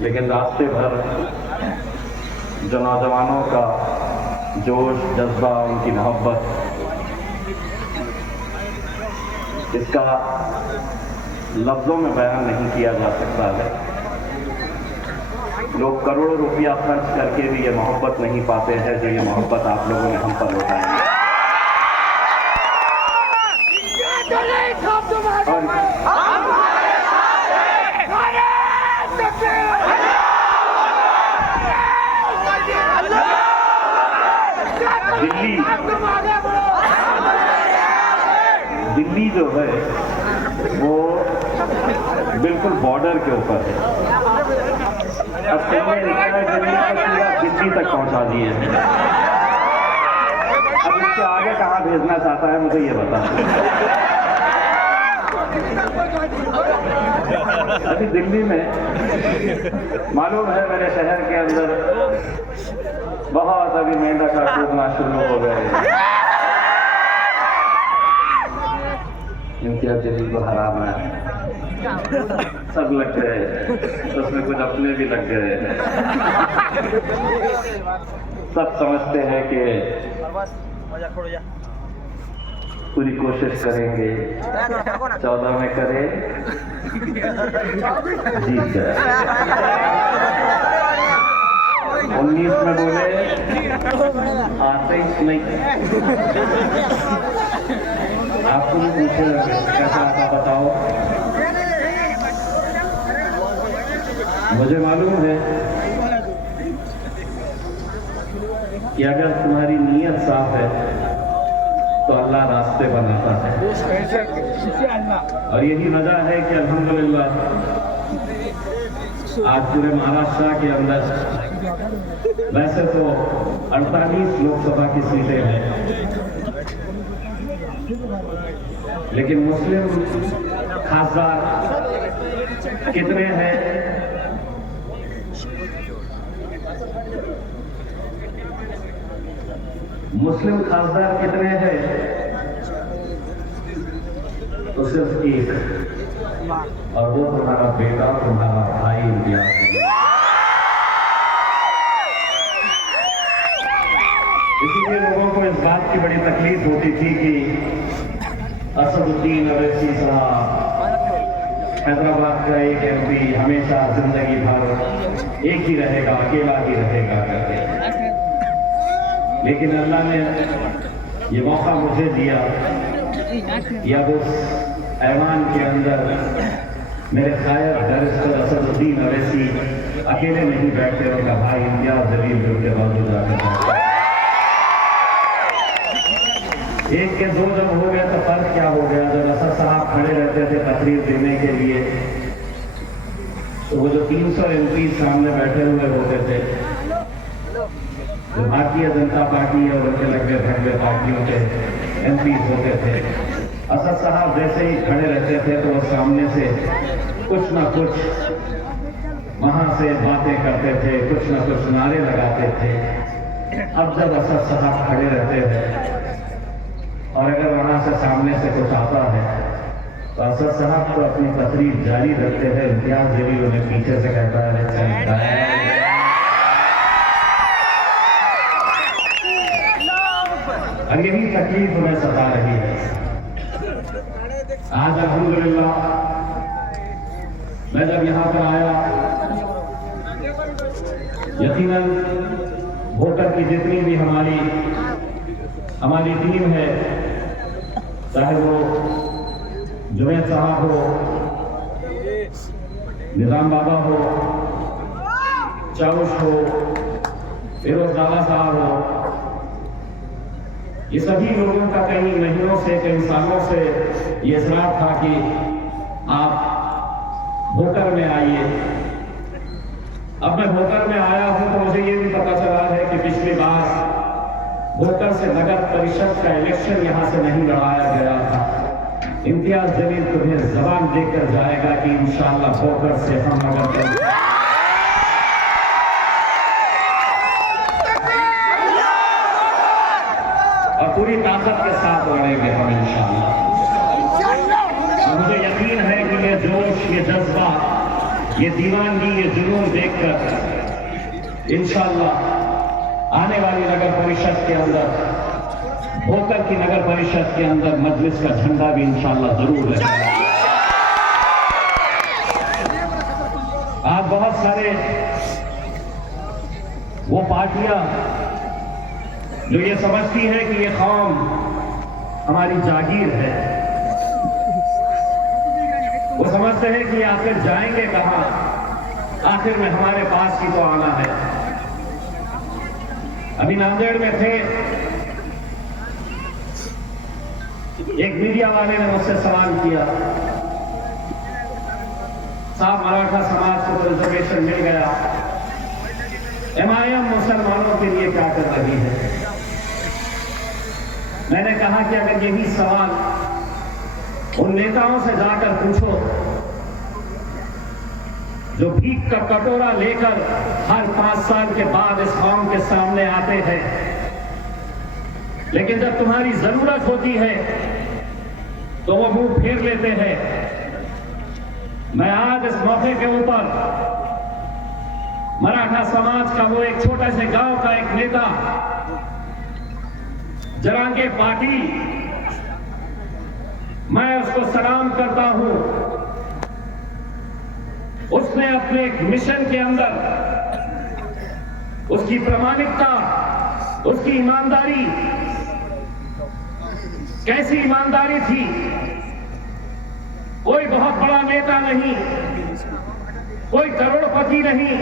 लेकिन रास्ते भर जो नौजवानों का जोश, जज्बा, उनकी मोहब्बत, इसका लफ्ज़ों में बयान नहीं किया जा सकता है। लोग करोड़ों रुपया खर्च करके भी ये मोहब्बत नहीं पाते हैं जो ये मोहब्बत आप लोगों ने हम पर लौटाई है। दिल्ली जो है वो बिल्कुल बॉर्डर के ऊपर है। अब दिल्ली तक पहुंचा दिए हैं। अब इससे आगे कहाँ भेजना चाहता है मुझे ये बता। अभी दिल्ली में मालूम है मेरे शहर के अंदर बहुत अभी मेंढक का कूदना शुरू हो गए। इम्तियाज जलील को हराना है, सब लग गए, उसमें कुछ अपने भी लग गए। सब समझते हैं कि पूरी कोशिश करेंगे, 14 में करें, जीत जाए। 19 में बोले 28 नहीं। आपको भी पूछे कैसा आता बताओ। मुझे मालूम है कि अगर तुम्हारी नीयत साफ है तो अल्लाह रास्ते बनाता है। और यही वजह है कि अल्हम्दुलिल्लाह आज पूरे महाराष्ट्र के अंदर वैसे तो 48 लोकसभा की सीटें हैं, लेकिन मुस्लिम खासदार कितने हैं? मुस्लिम खासदार कितने हैं? तो सिर्फ एक, और वो तुम्हारा बेटा, तुम्हारा भाई इम्तियाज जलील। इसीलिए लोगों को इस बात की बड़ी तकलीफ होती थी कि असदुद्दीन अवैसी साहब, हैदराबाद का एक MP, हमेशा जिंदगी भर एक ही रहेगा, अकेला ही रहेगा करके। लेकिन अल्लाह ने ये मौका मुझे दिया कि अब उस ऐवान के अंदर मेरे कायर बैरिस्टर असदुद्दीन अवैसी अकेले नहीं बैठते, उनका भाई इम्तियाज जलील उनके बाजू जाकर एक के दो जब हो गया तो फर्क क्या हो गया। जब असद साहब खड़े रहते थे तकरीर देने के लिए तो वो जो 300 MP सामने बैठे हुए होते थे, जो भारतीय जनता पार्टी और उनके लगे भगवे पार्टियों के MP होते थे, असद साहब जैसे ही खड़े रहते थे तो वो सामने से कुछ ना कुछ वहां से बातें करते थे, कुछ ना कुछ नारे लगाते थे। अब जब असद साहब खड़े रहते हैं और अगर वहां से सामने से कुछ आता है तो असद साहब तो अपनी तकरीर जारी रखते हैं, इम्तियाज जलील उन्हें पीछे से कहता है और यही तकलीफ उन्हें सता रही है। आज अल्हम्दुलिल्लाह मैं जब यहाँ पर आया, यकीनन वोटर की जितनी भी हमारी टीम है, चाहे वो जुनैद साहब हो, निजाम बाबा हो, चाउश हो, फिरोज दादा साहब हो, ये सभी लोगों का कई महीनों से, कई सालों से ये इसरार था कि आप वोटर में आइए। अब मैं वोटर में आया हूं तो मुझे ये भी पता चला है कि पिछली बार वोटर से नगर परिषद का इलेक्शन यहां से नहीं लड़ाया गया था। इम्तियाज जलील तुम्हें जबान देकर जाएगा कि इंशाअल्लाह वोटर से हम नगर और पूरी ताकत के साथ लड़ेंगे हम इंशाअल्लाह। मुझे यकीन है कि ये जोश, ये जज्बा ये दीवानगी, ये जुनून देखकर इंशाअल्लाह आने वाली नगर परिषद के अंदर, होकर की नगर परिषद के अंदर मजलिस का झंडा भी इंशाअल्लाह जरूर है। आज बहुत सारे वो पार्टियां जो ये समझती है कि ये कौम हमारी जागीर है, वो समझते हैं कि आखिर जाएंगे कहां, आखिर में हमारे पास ही तो आना है। अभी नांदेड़ में थे, एक मीडिया वाले ने मुझसे सवाल किया, साहब मराठा समाज को रिजर्वेशन मिल गया, एमआईएम मुसलमानों के लिए क्या कर रही है? मैंने कहा कि अगर यही सवाल उन नेताओं से जाकर पूछो जो भीख का कटोरा लेकर हर 5 साल के बाद इस कौम के सामने आते हैं, लेकिन जब तुम्हारी जरूरत होती है तो वो मुंह फेर लेते हैं। मैं आज इस मौके के ऊपर मराठा समाज का वो एक छोटे से गांव का एक नेता जरांगे पाटिल, मैं उसको सलाम करता हूं। उसने अपने एक मिशन के अंदर उसकी प्रामाणिकता, उसकी ईमानदारी, कैसी ईमानदारी थी। कोई बहुत बड़ा नेता नहीं, कोई करोड़पति नहीं,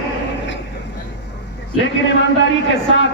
लेकिन ईमानदारी के साथ